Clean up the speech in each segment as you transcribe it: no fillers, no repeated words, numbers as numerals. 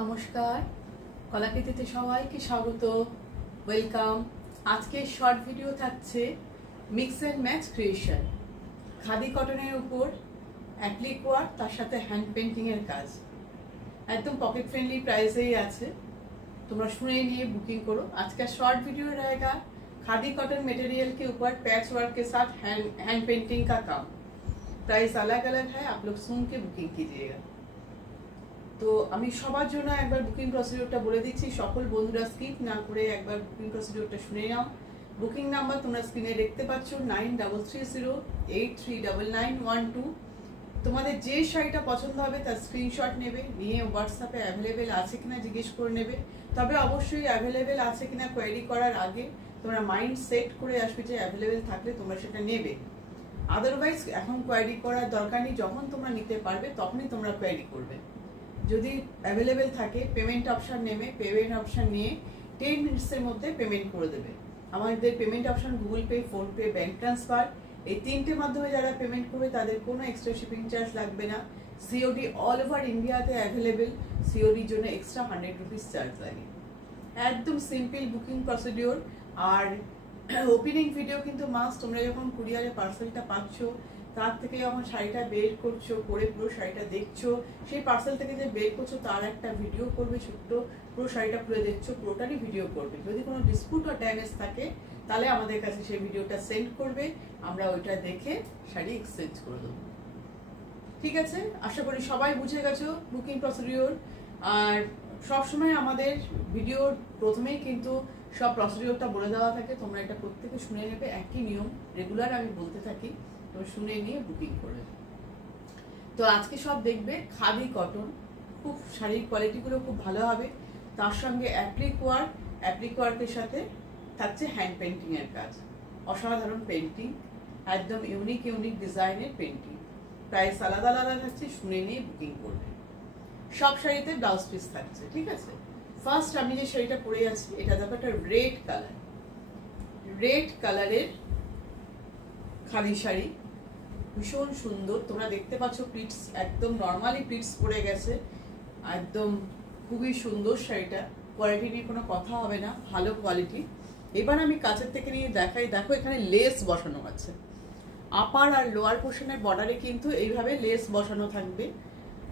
নমস্কার, কলাকৃতিতে সবাইকে স্বাগত, ওয়েলকাম। আজকে শর্ট ভিডিও থাকছে mix and match creation, khadi কটনের উপর অ্যাপ্লিক ওয়ার্ক, তার সাথে হ্যান্ড পেন্টিং এর কাজ। একদম পকেট ফ্রেন্ডলি প্রাইসেই আছে, তোমরা শুনে নিয়ে बुकिंग करो। आज का शॉर्ट वीडियो रहेगा खादी कॉटन मटेरियल के ऊपर पैच वर्क के साथ हैंड पेंटिंग का काम। प्राइस अलग अलग है, आप लोग सुन के बुकिंग कीजिएगा। তো আমি সবার জন্য একবার বুকিং প্রসিডিউরটা বলে দিচ্ছি, সকল বন্ধুরা স্কিপ না করে একবার বুকিং প্রসিডিউরটা শুনে নাও। বুকিং নাম্বার তোমরা স্ক্রিনে দেখতে পাচ্ছ 9330839912। তোমাদের যে শাড়িটা পছন্দ হবে তার স্ক্রিনশট নেবে, নিয়ে হোয়াটসঅ্যাপে অ্যাভেলেবেল আছে কিনা জিজ্ঞেস করে নেবে। তবে অবশ্যই অ্যাভেলেবেল আছে কিনা কোয়েরি করার আগে তোমরা মাইন্ড সেট করে আসবে যে অ্যাভেলেবেল থাকলে তোমরা সেটা নেবে। আদারওয়াইজ এখন কোয়েরি করার দরকার নেই, যখন তোমরা নিতে পারবে তখনই তোমরা কোয়েরি করবে। যদি অ্যাভেলেবেল থাকে পেমেন্ট অপশন নেবে, পেমেন্ট অপশন নিয়ে 10 মিনিটসের মধ্যে পেমেন্ট করে দেবে। আমাদের payment option Google pay, PhonePe, bank transfer, এই তিনটের মাধ্যমে যারা পেমেন্ট করবে তাদের কোনো এক্সট্রা শিপিং চার্জ লাগবে না। সিওডি অল ওভার ইন্ডিয়াতে অ্যাভেলেবেল, সিওডির জন্য এক্সট্রা 100 রুপিস চার্জ লাগে। একদম সিম্পল বুকিং প্রসিডিওর। আর ওপেনিং ভিডিও কিন্তু মাস্ট, তোমরা যখন কুরিয়ারে পার্সেলটা পাচ্ছ তার থেকে যখন শাড়িটা বের করছো, করে পুরো শাড়িটা দেখছো, সেই পার্সেল থেকে যে বের করছো তার একটা ভিডিও করবে ছোট্ট, পুরো শাড়িটা খুলে দেখছো পুরোটারই ভিডিও করবে। যদি কোনো ডিসপুট বা ড্যামেজ থাকে তাহলে আমাদের কাছে সেই ভিডিওটা সেন্ড করবে, আমরা ওইটা দেখে শাড়ি এক্সচেঞ্জ করে দেবো। ঠিক আছে, আশা করি সবাই বুঝে গেছো বুকিং প্রসিডিওর। আর সবসময় আমাদের ভিডিওর প্রথমেই কিন্তু সব প্রসিডিওরটা বলে দেওয়া থাকে, তোমরা এটা প্রত্যেকে শুনে নেবে, একই নিয়ম রেগুলার আমি বলতে থাকি, তো শুনে নিয়ে বুকিং করবে। তো আজকে সব দেখবে খাদি কটন, খুব শাড়ির কোয়ালিটিগুলো খুব ভালো হবে। তার সঙ্গে অ্যাপ্লিক ওয়ার্কের সাথে থাকছে হ্যান্ড পেন্টিং এর কাজ। অসাধারণ পেন্টিং, একদম ইউনিক ডিজাইনের পেন্টিং। প্রাইস আলাদা আলাদা থাকছে, শুনে নিয়ে বুকিং করবে। সব শাড়িতে ব্লাউজ পিস থাকছে। ঠিক আছে, ফার্স্ট আমি যে শাড়িটা পরে আছি এটা দেখো, একটা রেড কালারের খাদি শাড়ি, ভীষণ সুন্দর। তোমরা দেখতে পাচ্ছ প্লিটস, একদম নর্মালি প্লিটস পরে গেছে, একদম খুবই সুন্দর শাড়িটা। কোয়ালিটি নিয়ে কোনো কথা হবে না, ভালো কোয়ালিটি। এবার আমি কাছের থেকে নিয়ে দেখাই, দেখো এখানে লেস বসানো আছে। আপার আর লোয়ার পোর্শনের বর্ডারে কিন্তু এইভাবে লেস বসানো থাকবে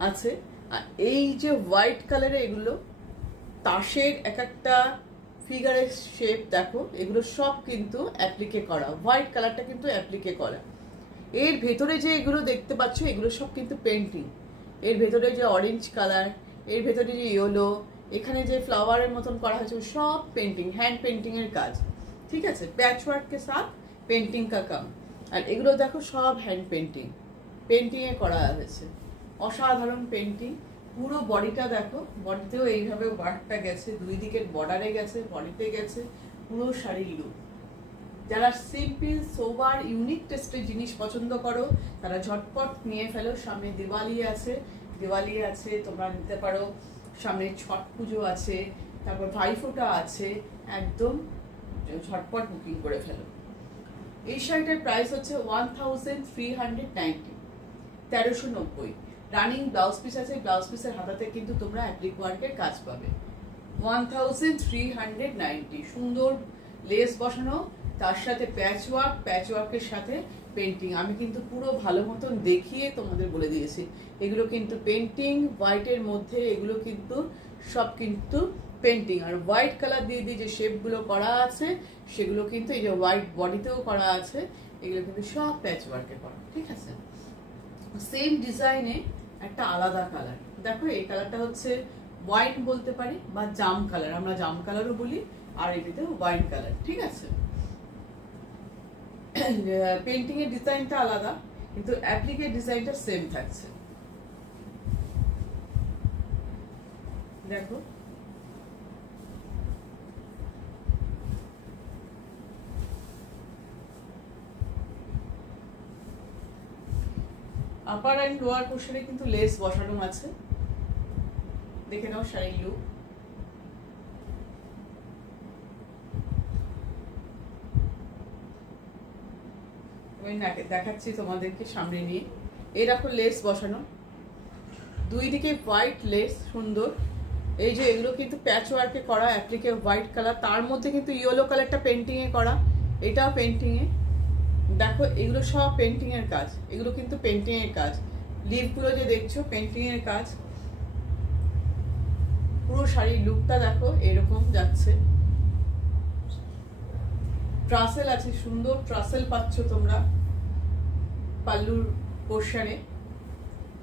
আছে। আর এই যে হোয়াইট কালারের এগুলো তাসের এক একটা ফিগারের শেপ দেখো, এগুলো সব কিন্তু অ্যাপ্লিকে করা। হোয়াইট কালারটা কিন্তু অ্যাপ্লিকে করা। এর ভেতরে যে এগুলো দেখতে পাচ্ছ এগুলো সব কিন্তু পেন্টিং। এর ভেতরে যে অরেঞ্জ কালার, এর ভেতরে যে ইয়েলো, এখানে যে ফ্লাওয়ারের মতন করা হয়েছে সব পেন্টিং, হ্যান্ড পেন্টিং এর কাজ। ঠিক আছে, প্যাচ ওয়ার্ক কে সাথ পেন্টিং কা কাম। আর এগুলো দেখো সব হ্যান্ড পেন্টিং এ করা হয়েছে। অসাধারণ পেন্টিং। পুরো বডিটা দেখো, বডিতেও এইভাবে ওয়ার্কটা গেছে, দুই দিকের বর্ডারে গেছে, বডিতে গেছে, পুরো শাড়ির লুক। যারা সিম্পল সোবার ইউনিক টেস্টের জিনিস পছন্দ করো তারা ঝটপট নিয়ে ফেলো। সামনে দিওয়ালি আছে, তোমরা নিতে পারো। সামনে ছট পুজো আছে, তারপর ভাইফোঁটা আছে, একদম ঝটপট বুকিং করে ফেলো। এই শাড়িটার প্রাইস হচ্ছে 1390, 1390। রানিং ব্লাউজ পিস আছে, ব্লাউজ পিসের হাতাতে কিন্তু তোমরা অ্যাপ্লিক ওয়ার্কের কাজ পাবে। 1390, সুন্দর লেস বসানো, তার সাথে প্যাচ ওয়ার্কের সাথে পেন্টিং। আমি কিন্তু পুরো ভালো মতন দেখিয়ে তোমাদের বলে দিয়েছি। এগুলো কিন্তু পেন্টিং, হোয়াইটের মধ্যে এগুলো কিন্তু সব কিন্তু পেন্টিং। আর হোয়াইট কালার দিয়ে যে শেপগুলো করা আছে সেগুলো কিন্তু এই যে হোয়াইট বডিতেও করা আছে, এগুলো কিন্তু সব প্যাচ ওয়ার্কে করা। ঠিক আছে, সেম ডিজাইনে একটা আলাদা কালার দেখো, এই কালারটা হচ্ছে ওয়াইন বলতে পারি বা জাম কালার, আমরা জাম কালারও বলি, আর এটিতে ওয়াইন কালার। ঠিক আছে, পেন্টিং এর ডিজাইনটা আলাদা কিন্তু অ্যাপ্লিকের ডিজাইনটা সেম থাকছে। দেখো আপার অ্যান্ড লোয়ার পোর্শনে কিন্তু লেস বসানো আছে। দেখে নাও শাড়ির লুক। আমি দেখাচ্ছি তোমাদেরকে সামনে নিয়ে। এই দেখো লেস বসানো, দুই দিকে হোয়াইট লেস সুন্দর, এই যে এগুলো কিন্তু প্যাচ ওয়ার্কে করা, অ্যাপ্লিকে হোয়াইট কালার, তার মধ্যে কিন্তু ইয়েলো কালারটা পেন্টিং এ করা, এটাও পেন্টিং এ। দেখো এগুলো সব পেন্টিং এর কাজ, এগুলো কিন্তু পেন্টিং এর কাজ। লিফগুলো যে দেখছো পেন্টিং এর কাজ। পুরো শাড়ির লুকটা দেখো এরকম যাচ্ছে। ট্রাসেল আছে, সুন্দর ট্রাসেল পাচ্ছ তোমরা পাল্লুর পোর্শনে।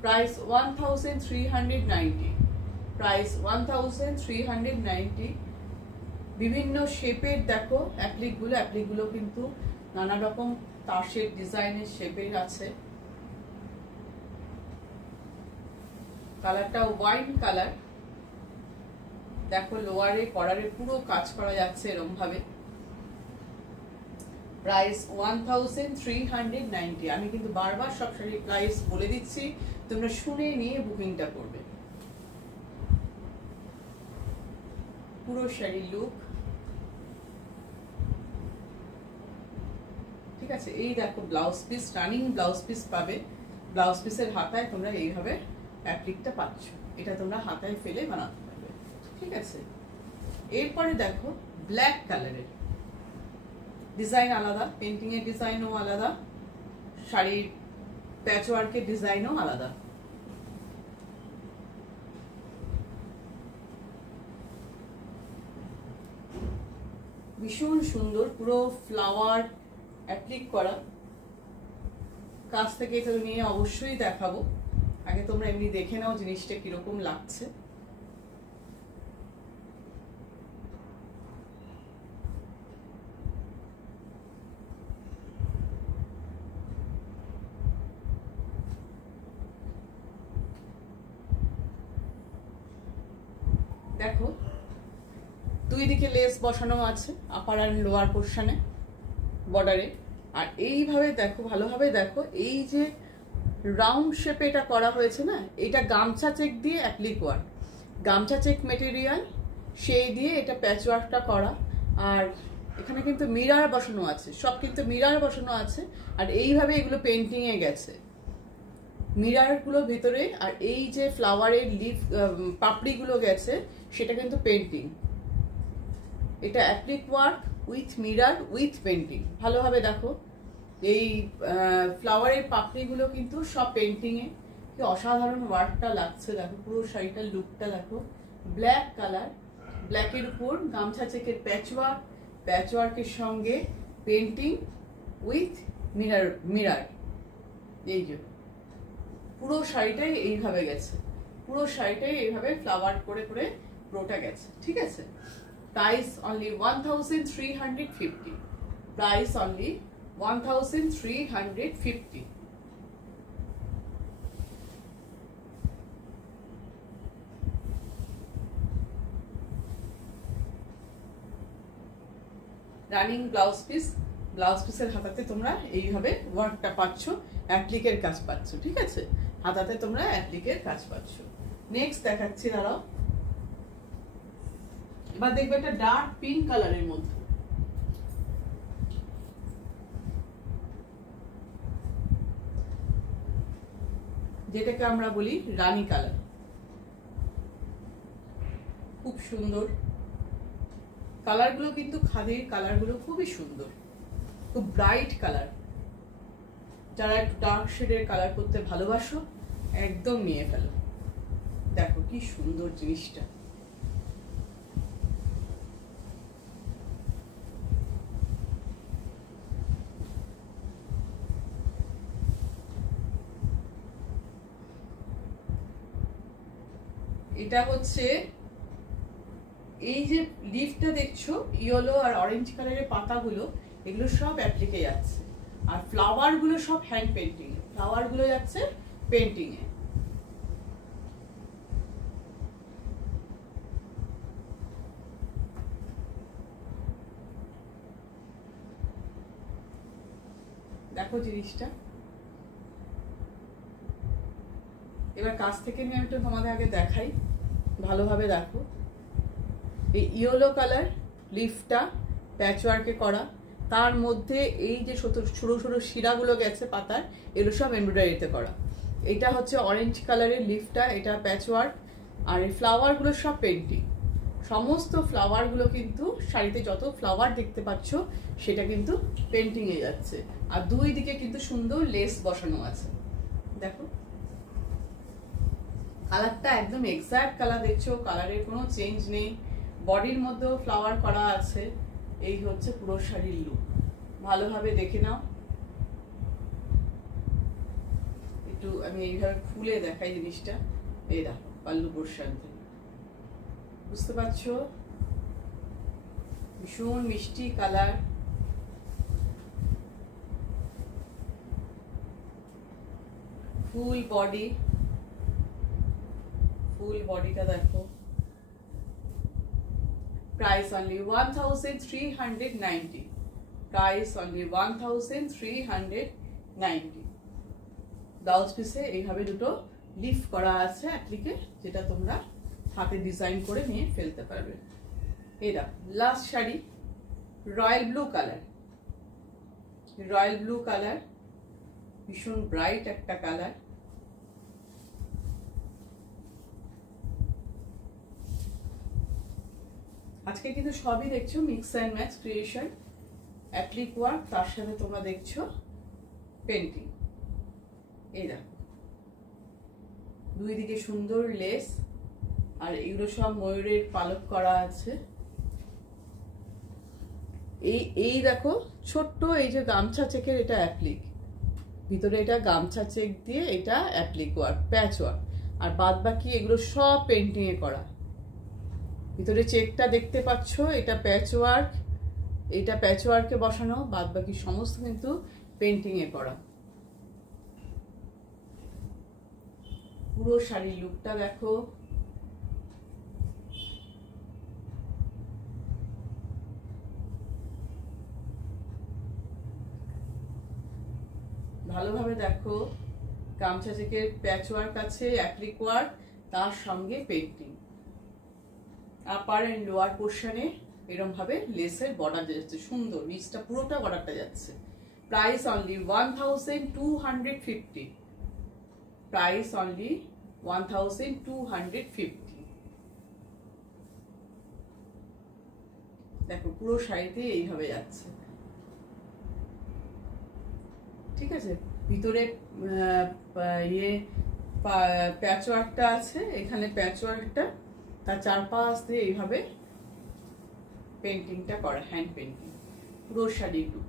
Price 1390, price 1390। বিভিন্ন শেপের দেখো অ্যাপ্লিকগুলো, অ্যাপ্লিকগুলো কিন্তু নানা রকম তাসের ডিজাইনের শেপের আছে। কালারটা ওয়াইন কালার। দেখো লোয়ারে কলারে পুরো কাজ করা যাচ্ছে এরকম ভাবে। প্রাইস 1390। আমি কিন্তু বারবার সব শাড়ির প্রাইস বলে দিচ্ছি, তোমরা শুনে নিয়ে বুকিংটা করবে। পুরো শাড়ির লুক, ঠিক আছে। এই দেখো blouse piece, running blouse piece পাবে। ব্লাউজ পিসের হাতায় তোমরা এইভাবে অ্যাপ্লিকটা পাচ্ছ, এটা তোমরা হাতায় ফেলে বানাতে পারবে, ঠিক আছে। এরপরে দেখো ব্ল্যাক কালারের ডিজাইন আলাদা, পেন্টিং এর ডিজাইনও আলাদা, শাড়ির প্যাচওয়ার্কের ডিজাইনও আলাদা। ভীষণ সুন্দর, পুরো ফ্লাওয়ার অ্যাপ্লিক করা। কাছ থেকে এটা নিয়ে অবশ্যই দেখাবো, আগে তোমরা এমনি দেখে নাও জিনিসটা কিরকম লাগছে। দেখো দুই দিকে লেস বসানো আছে, আপার আর লোয়ার পোর্শনে বর্ডারে। আর এইভাবে দেখো, ভালোভাবে দেখো, এই যে রাউন্ড শেপে এটা করা হয়েছে না, এটা গামছা চেক দিয়ে অ্যাপ্লিক ওয়ার্ক, গামছা চেক মেটেরিয়াল সেই দিয়ে এটা প্যাচ ওয়ার্কটা করা। আর এখানে কিন্তু মিরার বসানো আছে, সব কিন্তু মিরার বসানো আছে। আর এইভাবে এগুলো পেন্টিং এ গেছে মিরার গুলো ভিতরে। আর এই যে ফ্লাওয়ারের লিফ পাপড়িগুলো গেছে সেটা কিন্তু পেন্টিং। এটা applique work with mirror with painting. ভালোভাবে দেখো এই ফ্লাওয়ারের পাপড়িগুলো কিন্তু সব পেন্টিং এ। কি অসাধারণ ওয়ার্কটা লাগছে দেখো, পুরো শাড়িটার লুকটা দেখো। ব্ল্যাক কালার, ব্ল্যাকের উপর গামছা চেকের প্যাচওয়ার্ক, প্যাচওয়ার্কের সঙ্গে পেন্টিং উইথ মিরার মিরার। এই যে পুরো শাড়িটাই এইভাবে গেছে, পুরো শাড়িটাই এইভাবে ফ্লাওয়ার করে করে পুরোটা গেছে, ঠিক আছে। Price only 1350, price only 1350। Running blouse piece, blouse পিসের হাতাতে তোমরা এইভাবে ওয়ার্কটা পাচ্ছ, অ্যাপ্লিকের কাজ পাচ্ছ, ঠিক আছে। হাতাতে তোমরা অ্যাপ্লিকের কাজ পাচ্ছ। নেক্সট দেখাচ্ছি, দাঁড়াও। এবার দেখবে একটা ডার্ক পিঙ্ক কালারের মধ্যে, যেটাকে আমরা বলি রানী কালার। খুব সুন্দর কালারগুলো, কিন্তু খাদির কালারগুলো খুবই সুন্দর, খুব ব্রাইট কালার। যারা একটু ডার্ক শেডের কালার করতে ভালোবাসো একদম নিয়ে ফেলো। দেখো কি সুন্দর জিনিসটা। এটা হচ্ছে এই যে লিফটা দেখছো, ইয়েলো আর অরেঞ্জ কালারের পাতাগুলো, এগুলো সব অ্যাপ্লিকে যাচ্ছে। আর ফ্লাওয়ার গুলো সব হ্যান্ড পেন্টিং, ফ্লাওয়ার গুলো যাচ্ছে পেন্টিং এ। দেখো জিনিসটা। এবার কাছ থেকে নিয়ে আমি একটু তোমাদের আগে দেখাই, ভালোভাবে দেখো। এই ইয়েলো কালার লিফটা প্যাচওয়ার্কে করা, তার মধ্যে এই যে ছোট ছোট শিরাগুলো গেছে পাতার, এগুলো সব এমব্রয়ডারিতে করা। এটা হচ্ছে অরেঞ্জ কালারের লিফটা, এটা প্যাচওয়ার্ক, আর এই ফ্লাওয়ারগুলো সব পেন্টিং, সমস্ত ফ্লাওয়ারগুলো কিন্তু শাড়িতে যত ফ্লাওয়ার দেখতে পাচ্ছ সেটা কিন্তু পেন্টিং এ যাচ্ছে। আর দুই দিকে কিন্তু সুন্দর লেস বসানো আছে। দেখো কালারটা একদম এক্সাক্ট কালার দেখছো, কালারের কোনো চেঞ্জ নেই, বডির মধ্যেও ফ্লাওয়ার করা আছে। এই হচ্ছে পুরো শাড়ির লুক, ভালোভাবে দেখে নাও। একটু আমি এইভাবে খুলে দেখাই জিনিসটা। এই দেখো পাল্লু পোর্শন থেকে, বুঝতে পারছো? ভীষণ মিষ্টি কালার, ফুল বডি, ফুল বডিটা দেখো। Price only 1390, price only 1390। Blouse পিসে এইভাবে দুটো লিফ করা আছে অ্যাপ্লিকে, যেটা তোমরা হাতে ডিজাইন করে নিয়ে ফেলতে পারবে। এটা last sari, royal blue colour, royal blue colour, ভীষণ ব্রাইট একটা কালার। আজকে কিন্তু সবই দেখছো mix and match creation, applique work, তার সাথে তোমরা দেখছো পেন্টিং। এই দেখো দুই দিকে সুন্দর লেস, আর এগুলো সব ময়ূরের পালক করা আছে। এই দেখো ছোট্ট এই যে গামছা চেকের, এটা অ্যাপ্লিক, ভিতরে এটা গামছা চেক দিয়ে এটা অ্যাপ্লিক ওয়ার্ক, প্যাচ ওয়ার্ক, আর বাদ বাকি এগুলো সব পেন্টিং এ করা। ভিতরে চেকটা দেখতে পাচ্ছ, এটা প্যাচ ওয়ার্ক, এটা প্যাচ ওয়ার্কে বসানো, বাদ বাকি সমস্ত কিন্তু পেন্টিং এ করা। পুরো শাড়ির লুকটা দেখো, ভালোভাবে দেখো। গামছা চেকের প্যাচ ওয়ার্ক আছে, অ্যাপ্লিক ওয়ার্ক, তার সঙ্গে পেন্টিং। আপার এন্ড লোয়ার পোর্শনে এরকম ভাবে লেসের বর্ডার যাচ্ছে, সুন্দর নিচটা পুরোটা বর্ডারটা যাচ্ছে। Price only 1250, price only 1250। দেখো পুরো শাড়িতে এইভাবে যাচ্ছে, ঠিক আছে। ভিতরে ইয়ে প্যাচ ওয়ার্কটা আছে, এখানে প্যাচ ওয়ার্কটা, তার চারপাশ দিয়ে এইভাবে পেন্টিংটা করা, হ্যান্ড পেন্টিং, পুরো শাড়ি লুক।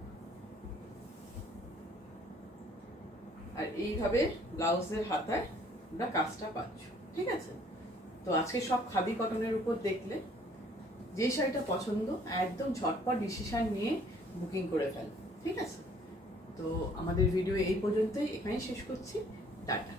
আর এইভাবে ব্লাউজের হাতায় তোমরা কাজটা পাচ্ছ, ঠিক আছে। তো আজকে সব খাদি কটনের উপর দেখলে, যে শাড়িটা পছন্দ একদম ঝটপট ডিসিশন নিয়ে বুকিং করে ফেল, ঠিক আছে। তো আমাদের ভিডিও এই পর্যন্তই, এখানেই শেষ করছি, টাটা।